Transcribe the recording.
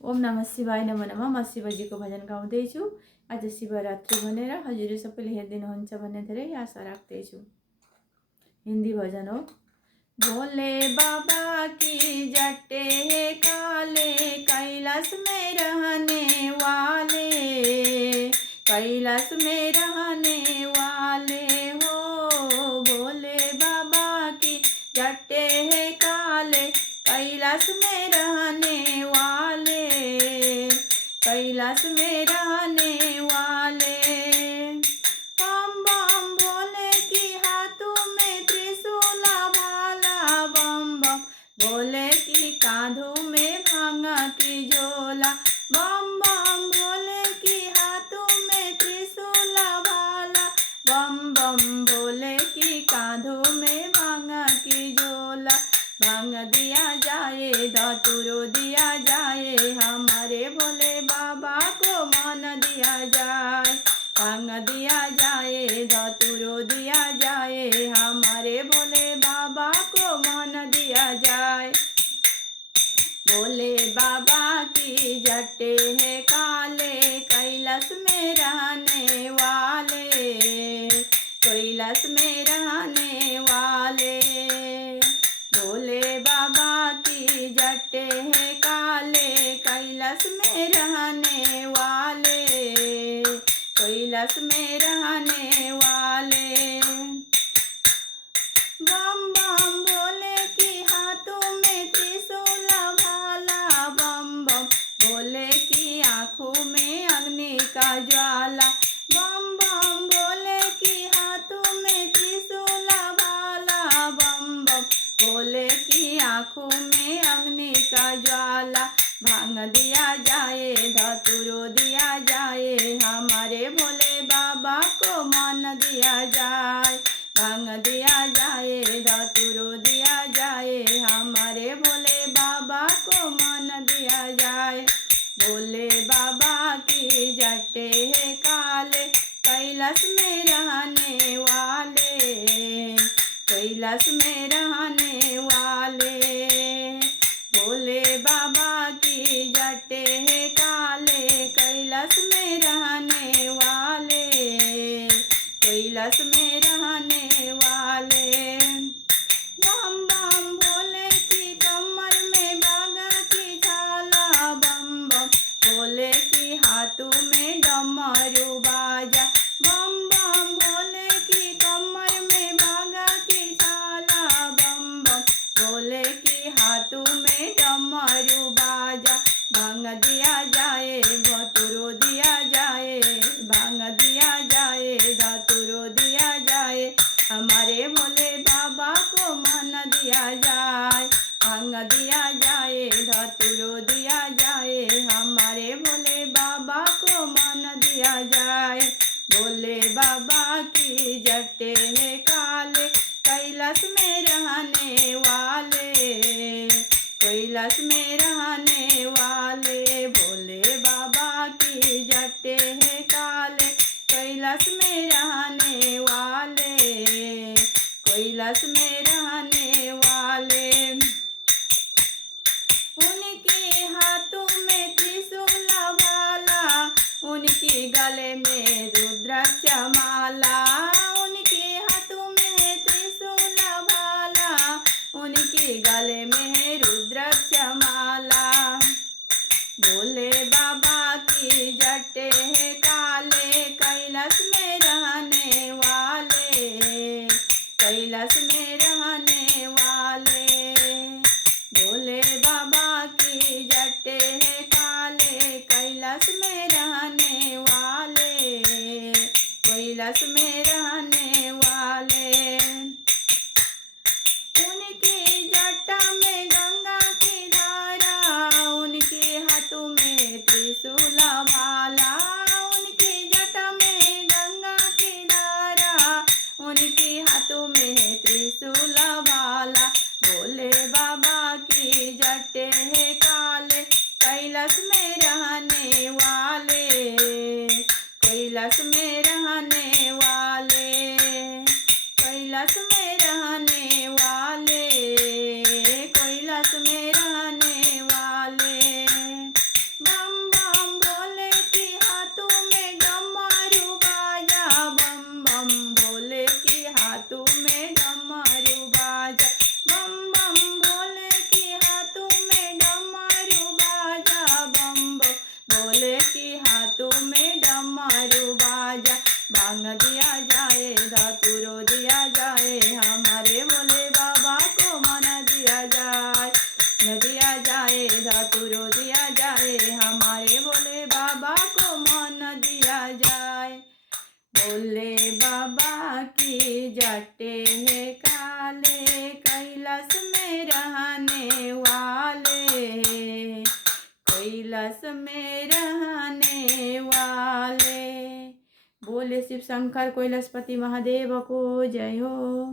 ओम नमः शिवाय नमः नमः। म शिवजीको भजन गाउँदैछु। आज शिवरात्रि भनेर हजुरले सबैले हेरिदिनुहुन्छ भन्ने धेरै आशा राख्दैछु। हिन्दी भजन हो। भोले बाबा की जट्टे काले, कैलाश में रहने वाले, कैलाश में रहने वाले हो। भोले बाबा की जट्टे काले, कैलाश में रहने वाले, कैलाश में रहने वाले। बम बम भोले की हाथों में त्रिशूल भाला, बम बम भोले की कांधों में भांगा की झोला। बम बम भोले की हाथों में त्रिशूल भाला, बम बम भोले की कांधों में भांगा की झोला। भांग दिया जाए धतूरो दिया जाए, हमारे भोले बाबा को मन दिया जाए। भांग दिया जाए धतूरो दिया जाए, हमारे भोले बाबा को मन दिया जाए। भोले बाबा की जट्टे है काले, कैलाश में रहने वाले, कैलाश में रहने वाले। भोले बाबा की जट्टे है काले, कैलाश में रहने वाले, कैलाश में रहने वाले। बम बम भोले की हाथों में त्रिशूल भाला, बम बम भोले की आंखों में अग्नि का ज्वाला। बम बम भोले की हाथों में त्रिशूल भाला, बम बम भोले की आंखों में अग्नि का ज्वाला। भांग दिया जाए धतूरो दिया जाए, हमारे भोले बाबा को मन दिया जाए। भांग दिया जाए धतूरो दिया जाए, हमारे भोले बाबा को मन दिया जाए। भोले बाबा की जट्टे है काले, कैलाश में रहने वाले, कैलाश में रहने वाले। भोले बाबा की जट्टे है काले, कैलाश में रहने वाले, कैलाश में रहने वाले। बम बम भोले की कमर में बागा की झाला, बम बम भोले की हाथों में डमरू बाजा। बम बम भोले की कमर में बागा की झाला, बम बम भोले की हाथों में डमरू बाजा। भांग दिया जाए धतूरो दिया जाए, भांग दिया जाए धतूरो दिया जाए, हमारे भोले बाबा को मन दिया जाए। भांग दिया जाए धतूरो दिया जाए, हमारे भोले बाबा को मन दिया जाए। भोले बाबा की जट्टे है काले, कैलाश में रहने वाले, कैलाश में रहने वाले। भोले बाबा की जट्टे है काले, कैलाश में रहने वाले, कैलाश में रहने वाले। उनके हाथों में त्रिशूल भाला, उनके गले में रुद्राक्ष माला। उनके हाथों में है त्रिशूल भाला, उनके गले में है रुद्राक्ष माला। भोले बाबा की जट्टे है काले, कैलाश में रहने वाले, कैलाश में रहने वाले। भोले बाबा की जट्टे है काले, कैलाश में रहने वाले, कैलाश में रहने वाले। उनकी जटा में गंगा की धारा, उनके हाथों में त्रिशूल कैलाश में रहने वाले। बोले शिव शंकर कैलाशपति महादेव को जय हो।